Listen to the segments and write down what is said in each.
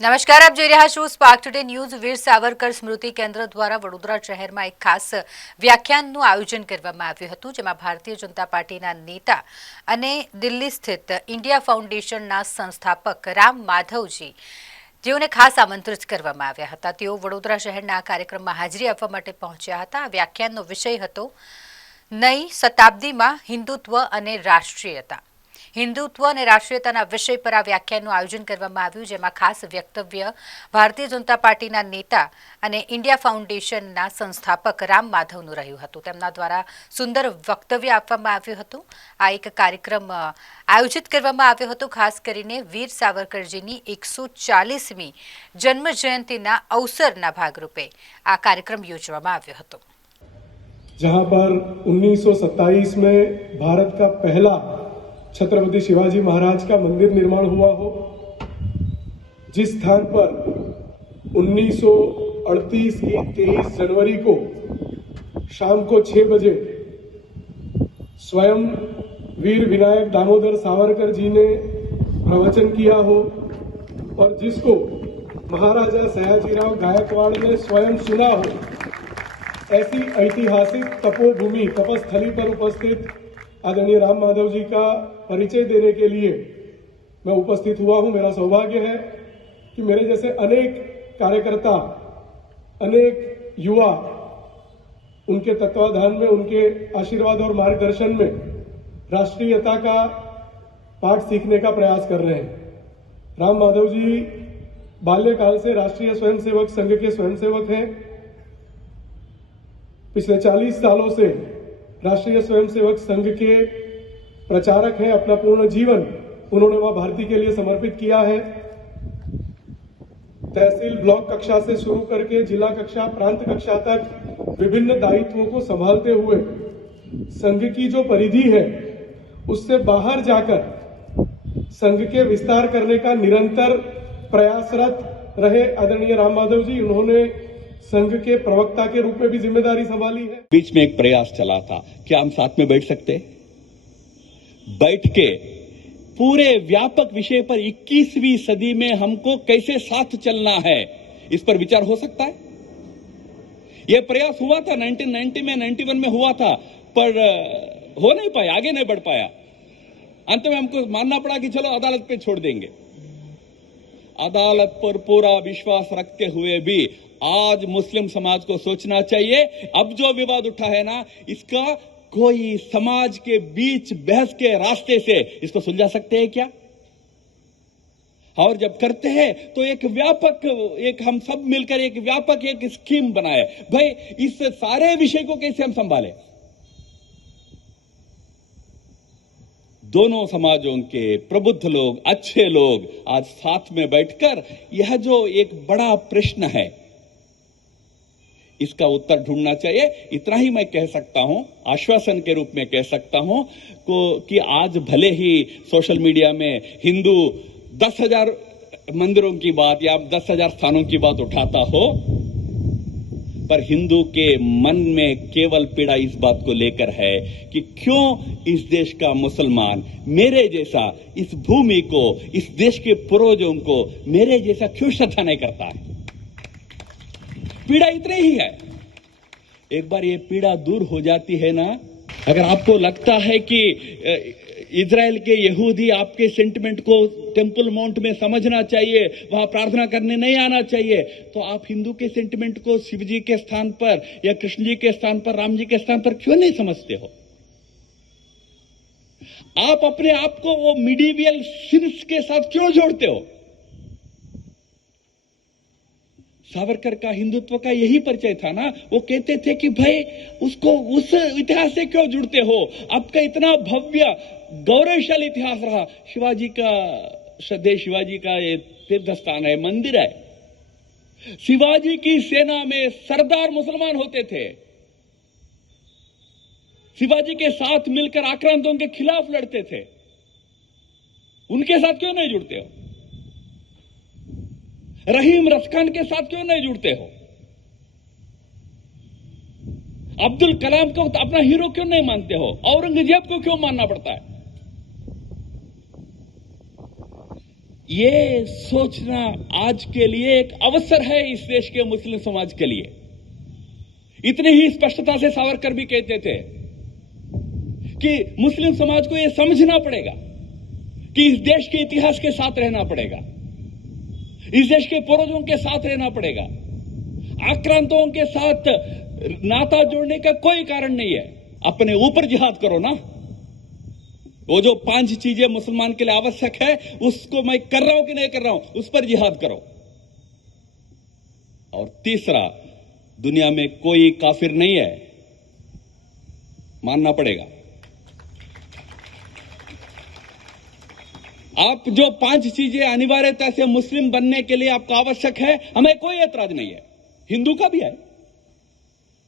નમસ્કાર, આપ જોઈ રહ્યા છો સ્પાર્ક ટુડે ન્યૂઝ। વીર સાવરકર સ્મૃતિ કેન્દ્ર દ્વારા વડોદરા શહેરમાં એક ખાસ વ્યાખ્યાનનું આયોજન કરવામાં આવ્યું હતું, જેમાં ભારતીય જનતા પાર્ટીના નેતા અને દિલ્હી સ્થિત ઇન્ડિયા ફાઉન્ડેશનના સંસ્થાપક રામ માધવજી જેઓને ખાસ આમંત્રિત કરવામાં આવ્યા હતા। તેઓ વડોદરા શહેરના આ કાર્યક્રમમાં હાજરી આપવા માટે પહોંચ્યા હતા। આ વ્યાખ્યાનનો વિષય હતો નઈ શતાબ્દીમાં હિન્દુત્વ અને રાષ્ટ્રીયતા। हिंदुत्व और राष्ट्रीयता विषय पर आ व्याख्यान आयोजन करवामां आव्युं, जेमां खास वक्तव्य भारतीय जनता पार्टी नेता और इंडिया फाउंडेशन संस्थापक राम माधवनुं रह्युं हतुं। तेमना द्वारा सुंदर वक्तव्य आपवामां आव्युं हतुं। आ एक कार्यक्रम आयोजित करवामां आव्यो हतो खास करीने वीर सावरकरजीनी 140મી जन्म जयंतीना अवसरना भागरूपे आ कार्यक्रम योजवामां आव्यो हतो। जहां पर 1927 में भारत का पहला छत्रपति शिवाजी महाराज का मंदिर निर्माण हुआ हो, जिस स्थान पर 1938 की 23 जनवरी को शाम को 6 बजे स्वयं वीर विनायक दामोदर सावरकर जी ने प्रवचन किया हो और जिसको महाराजा सयाजीराव गायकवाड़ ने स्वयं सुना हो, ऐसी ऐतिहासिक तपोभूमि तपस्थली पर उपस्थित आदरणीय राम माधव जी का परिचय देने के लिए मैं उपस्थित हुआ हूं। मेरा सौभाग्य है कि मेरे जैसे अनेक कार्यकर्ता, अनेक युवा उनके तत्वाधान में, उनके आशीर्वाद और मार्गदर्शन में राष्ट्रीयता का पाठ सीखने का प्रयास कर रहे हैं। राम माधव जी बाल्यकाल से राष्ट्रीय स्वयंसेवक संघ के स्वयंसेवक हैं। पिछले 40 सालों से राष्ट्रीय स्वयंसेवक संघ के प्रचारक हैं। अपना पूर्ण जीवन उन्होंने मां भारती के लिए समर्पित किया है। तहसील ब्लॉक कक्षा से शुरू करके जिला कक्षा, प्रांत कक्षा तक विभिन्न दायित्वों को संभालते हुए संघ की जो परिधि है उससे बाहर जाकर संघ के विस्तार करने का निरंतर प्रयासरत रहे आदरणीय राम माधव जी। उन्होंने संघ के प्रवक्ता के रूप में भी जिम्मेदारी संभाली है। बीच में एक प्रयास चला था, क्या हम साथ में बैठ सकते? बैठ के पूरे व्यापक विषय पर 21वीं सदी में हमको कैसे साथ चलना है, इस पर विचार हो सकता है। यह प्रयास हुआ था 1990 में, 91 में हुआ था, पर हो नहीं पाया, आगे नहीं बढ़ पाया। अंत में हमको मानना पड़ा कि चलो अदालत पे छोड़ देंगे। अदालत पर पूरा विश्वास रखते हुए भी आज मुस्लिम समाज को सोचना चाहिए, अब जो विवाद उठा है ना, इसका कोई समाज के बीच बहस के रास्ते से इसको सुलझा सकते हैं क्या? और जब करते हैं तो एक व्यापक, एक हम सब मिलकर एक व्यापक एक स्कीम बनाए। भाई इस सारे विषय को कैसे हम संभालें? दोनों समाजों के प्रबुद्ध लोग, अच्छे लोग आज साथ में बैठकर यह जो एक बड़ा प्रश्न है, इसका उत्तर ढूंढना चाहिए। इतना ही मैं कह सकता हूं, आश्वासन के रूप में कह सकता हूं कि आज भले ही सोशल मीडिया में हिंदू 10,000 मंदिरों की बात या 10,000 स्थानों की बात उठाता हो, पर हिंदू के मन में केवल पीड़ा इस बात को लेकर है कि क्यों इस देश का मुसलमान मेरे जैसा इस भूमि को, इस देश के पूर्वजों को मेरे जैसा क्यों श्रद्धा नहीं करता है। पीड़ा इतनी ही है। एक बार ये पीड़ा दूर हो जाती है ना, अगर आपको लगता है कि इजराइल के यहूदी आपके सेंटिमेंट को टेंपल माउंट में समझना चाहिए, वहां प्रार्थना करने नहीं आना चाहिए, तो आप हिंदू के सेंटिमेंट को शिव जी के स्थान पर या कृष्ण जी के स्थान पर, राम जी के स्थान पर क्यों नहीं समझते हो? आप अपने आप को वो मिडिवियल सिंस के साथ क्यों जोड़ते हो? सावरकर का हिंदुत्व का यही परिचय था ना। वो कहते थे कि भाई उसको उस इतिहास से क्यों जुड़ते हो? आपका इतना भव्य गौरवशाली इतिहास रहा। शिवाजी का श्रद्धेय शिवाजी का ये तीर्थ स्थान है, मंदिर है। शिवाजी की सेना में सरदार मुसलमान होते थे। शिवाजी के साथ मिलकर आक्रांतों के खिलाफ लड़ते थे। उनके साथ क्यों नहीं जुड़ते हो? रहीम रफ्तान के साथ क्यों नहीं जुड़ते हो? अब्दुल कलाम को अपना हीरो क्यों नहीं मानते हो? औरंगजेब को क्यों मानना पड़ता है? ये सोचना आज के लिए एक अवसर है इस देश के मुस्लिम समाज के लिए। इतनी ही स्पष्टता से सावरकर भी कहते थे कि मुस्लिम समाज को यह समझना पड़ेगा कि इस देश के इतिहास के साथ रहना पड़ेगा, इस देश के पूर्वजों के साथ रहना पड़ेगा। आक्रांतों के साथ नाता जोड़ने का कोई कारण नहीं है। अपने ऊपर जिहाद करो ना। वो जो 5 चीजें मुसलमान के लिए आवश्यक है, उसको मैं कर रहा हूं कि नहीं कर रहा हूं, उस पर जिहाद करो। और तीसरा, दुनिया में कोई काफिर नहीं है, मानना पड़ेगा। आप जो 5 चीजें अनिवार्यता से मुस्लिम बनने के लिए आपको आवश्यक है, हमें कोई ऐतराज नहीं है। हिंदू का भी है।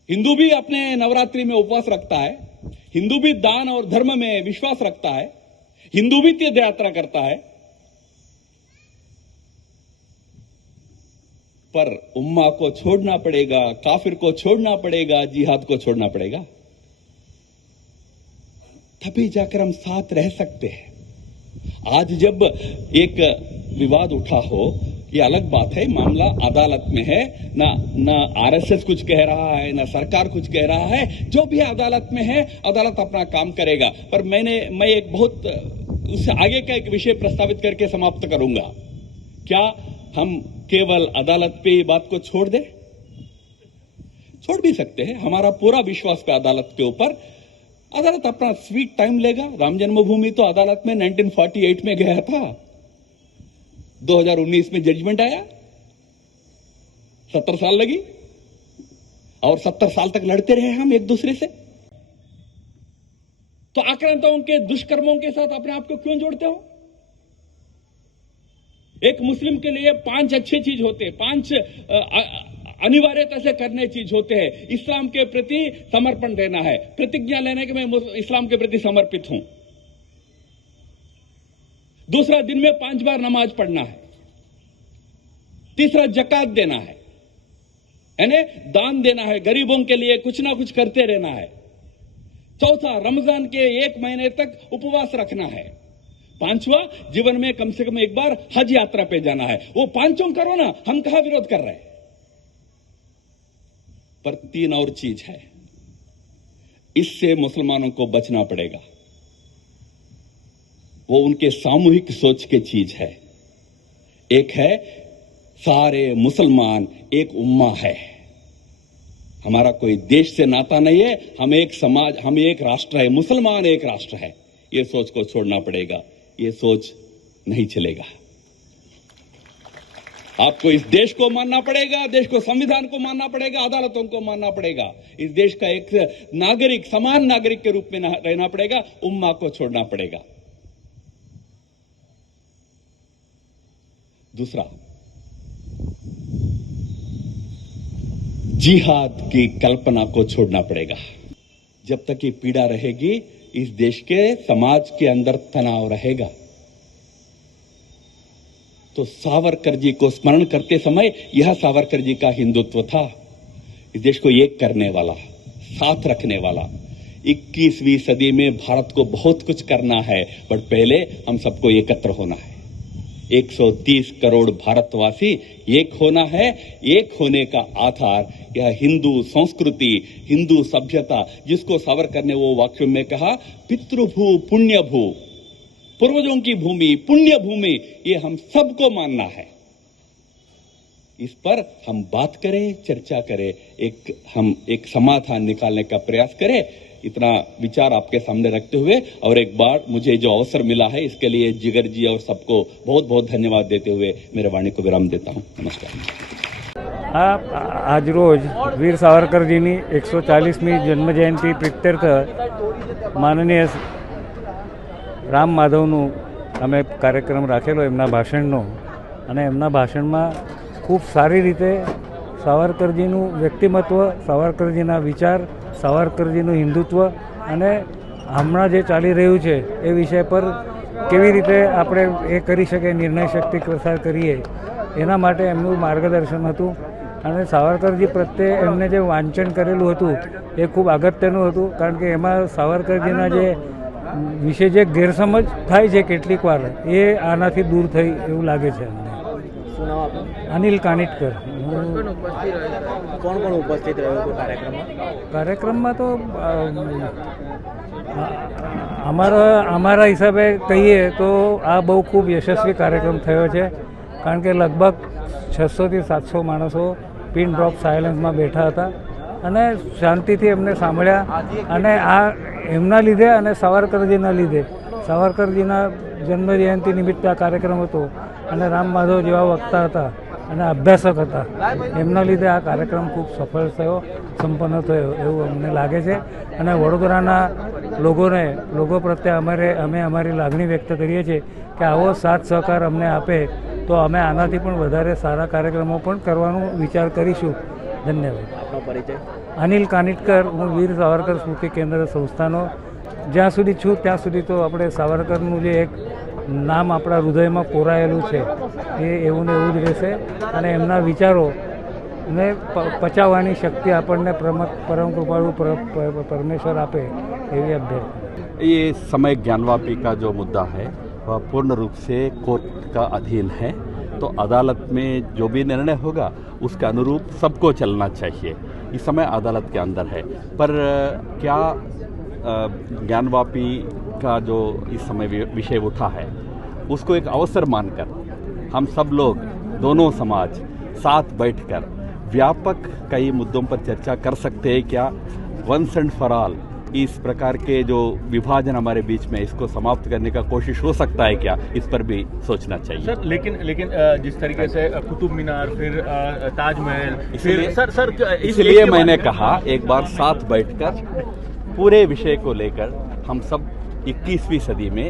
हिंदू भी अपने नवरात्रि में उपवास रखता है, हिंदू भी दान और धर्म में विश्वास रखता है, हिंदू भी तीर्थ यात्रा करता है। पर उम्मा को छोड़ना पड़ेगा, काफिर को छोड़ना पड़ेगा, जिहाद को छोड़ना पड़ेगा, तभी जाकर हम साथ रह सकते हैं। आज जब एक विवाद उठा हो, ये अलग बात है, मामला अदालत में है। ना आरएसएस कुछ कह रहा है, ना सरकार कुछ कह रहा है। जो भी अदालत में है, अदालत अपना काम करेगा। पर मैं एक बहुत उससे आगे का एक विषय प्रस्तावित करके समाप्त करूंगा। क्या हम केवल अदालत पे ये बात को छोड़ दें? छोड़ भी सकते हैं। हमारा पूरा विश्वास है अदालत के ऊपर। अदालत अपना स्वीट टाइम लेगा। राम जन्मभूमि तो अदालत में 1948 में गया था, 2019 में जजमेंट आया, 70 साल लगी, और 70 साल तक लड़ते रहे हम एक दूसरे से। तो आक्रांताओं के दुष्कर्मों के साथ अपने आप को क्यों जोड़ते हो? एक मुस्लिम के लिए 5 अच्छे चीज होते हैं, 5 अनिवार्यता से करने चीज होते हैं। इस्लाम के प्रति समर्पण रहना है, प्रतिज्ञा लेने के मैं इस्लाम के प्रति समर्पित हूं। दूसरा, दिन में 5 बार नमाज पढ़ना है। तीसरा, जकात देना है, यानी दान देना है, गरीबों के लिए कुछ ना कुछ करते रहना है। चौथा, रमजान के 1 महीने तक उपवास रखना है। 5वां, जीवन में कम से कम एक बार हज यात्रा पे जाना है। वो 5 करो ना, हम कहां विरोध कर रहे हैं। पर 3 और चीज है, इससे मुसलमानों को बचना पड़ेगा। वो उनके सामूहिक सोच की चीज है। एक है, सारे मुसलमान एक उम्मा है। हमारा कोई देश से नाता नहीं है, हम एक समाज, हम एक राष्ट्र है, मुसलमान एक राष्ट्र है। ये सोच को छोड़ना पड़ेगा। ये सोच नहीं चलेगा। आपको इस देश को मानना पड़ेगा, देश को, संविधान को मानना पड़ेगा, अदालतों को मानना पड़ेगा। इस देश का एक नागरिक, समान नागरिक के रूप में रहना पड़ेगा। उम्मा को छोड़ना पड़ेगा। दूसरा, जिहाद की कल्पना को छोड़ना पड़ेगा। जब तक ये पीड़ा रहेगी, इस देश के समाज के अंदर तनाव रहेगा। तो सावरकर जी को स्मरण करते समय, यह सावरकर जी का हिंदुत्व था, इस देश को एक करने वाला, साथ रखने वाला। 21वीं सदी में भारत को बहुत कुछ करना है, पर पहले हम सबको एकत्र होना है। 130 करोड़ भारतवासी एक होना है। एक होने का आधार यह हिंदू संस्कृति, हिंदू सभ्यता, जिसको सावरकर ने वो वाक्य में कहा, पितृभू पुण्य भू, पूर्वजों की भूमि, पुण्य भूमि, ये हम सबको मानना है। इस पर हम बात करें, चर्चा करें, हम एक समाधान निकालने का प्रयास करें। इतना विचार आपके सामने रखते हुए, और एक बार मुझे जो अवसर मिला है, इसके लिए जिगर जी और सबको बहुत बहुत धन्यवाद देते हुए मेरे वाणी को विराम देता हूं। नमस्कार। आज रोज વીર સાવરકરજીની 140મી જન્મજયંતિ પ્રીત્યર્થ માનનીય રામ માધવનું અમે કાર્યક્રમ રાખેલો, એમના ભાષણનો, અને એમના ભાષણમાં ખૂબ સારી રીતે સાવરકરજીનું વ્યક્તિમત્વ, સાવરકરજીના વિચાર, સાવરકરજીનું હિન્દુત્વ અને હમણાં જે ચાલી રહ્યું છે એ વિષય પર કેવી રીતે આપણે એ કરી શકીએ, નિર્ણય શક્તિ પ્રસાર કરીએ, એના માટે એમનું માર્ગદર્શન હતું. અને સાવરકરજી પ્રત્યે એમને જે વાંચન કરેલું હતું એ ખૂબ અગત્યનું હતું, કારણ કે એમાં સાવરકરજીના જે વિશે જે ગેરસમજ થાય છે કેટલીક વાર એ આનાથી દૂર થઈ એવું લાગે છે અમને. શું નામ આપનું? અનિલ કાનિટકર. કોણ કોણ ઉપસ્થિત રહ્યું હતું કાર્યક્રમમાં? કાર્યક્રમમાં તો અમારા હિસાબે કહીએ તો આ બહુ ખૂબ યશસ્વી કાર્યક્રમ થયો છે, કારણ કે લગભગ 600થી 700 માણસો પિન ડ્રોપ સાયલન્સમાં બેઠા હતા અને શાંતિથી એમને સાંભળ્યા. અને આ એમના લીધે અને સાવરકરજીના લીધે, સાવરકરજીના જન્મજયંતિ નિમિત્તે આ કાર્યક્રમ હતો અને રામ માધવ જેવા વક્તા હતા અને અભ્યાસક હતા, એમના લીધે આ કાર્યક્રમ ખૂબ સફળ થયો, સંપન્ન થયો એવું અમને લાગે છે. અને વડોદરાના લોકો પ્રત્યે અમે અમારી લાગણી વ્યક્ત કરીએ છીએ કે આવો સાથ સહકાર અમને આપે તો અમે આનાથી પણ વધારે સારા કાર્યક્રમો પણ કરવાનો વિચાર કરીશું. ધન્યવાદ. આપનો પરિચય? અનિલ કાનિટકર. હું વીર સાવરકર સ્મૃતિ કેન્દ્ર સંસ્થાનો જ્યાં સુધી છું ત્યાં સુધી તો આપણે સાવરકરનું જે એક નામ આપણા હૃદયમાં કોરાયેલું છે એ એવું ને એવું જ રહેશે અને એમના વિચારો ને પચાવવાની શક્તિ આપણને પરમ કૃપાળુ પરમેશ્વર આપે એવી અભ્યર્થના. ये समय ज्ञानवापी का जो मुद्दा है वह पूर्ण रूप से कोर्ट का अधीन है, तो अदालत में जो भी निर्णय होगा उसके अनुरूप सबको चलना चाहिए. इस समय अदालत के अंदर है, पर क्या ज्ञानवापी का जो इस समय विषय उठा है उसको एक अवसर मानकर हम सब लोग, दोनों समाज साथ बैठकर व्यापक कई मुद्दों पर चर्चा कर सकते हैं. क्या वंस एंड फॉर ऑल इस प्रकार के जो विभाजन हमारे बीच में, इसको समाप्त करने का कोशिश हो सकता है क्या? इस पर भी सोचना चाहिए. सर लेकिन जिस तरीके से कुतुब मीनार, फिर ताजमहल, इसलिए सर इसलिए मैंने कहा एक बार साथ बैठकर पूरे विषय को लेकर हम सब 21वीं सदी में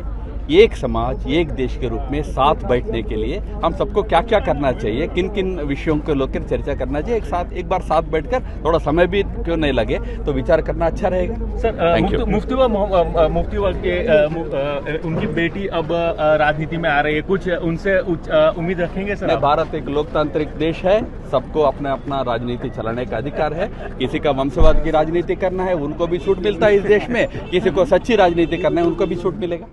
एक समाज, एक देश के रूप में साथ बैठने के लिए हम सबको क्या क्या करना चाहिए, किन किन विषयों को लेकर चर्चा करना चाहिए, एक बार साथ बैठकर, थोड़ा समय भी क्यों नहीं लगे तो विचार करना अच्छा रहेगा. Sir Thank you. मुफ्ती के उनकी बेटी अब राजनीति में आ रही है, कुछ उनसे उम्मीद रखेंगे सर? भारत एक लोकतांत्रिक देश है, सबको अपना अपना राजनीति चलाने का अधिकार है. किसी का वंशवाद की राजनीति करना है उनको भी छूट मिलता है इस देश में, किसी को सच्ची राजनीति करना है उनको भी छूट मिलेगा.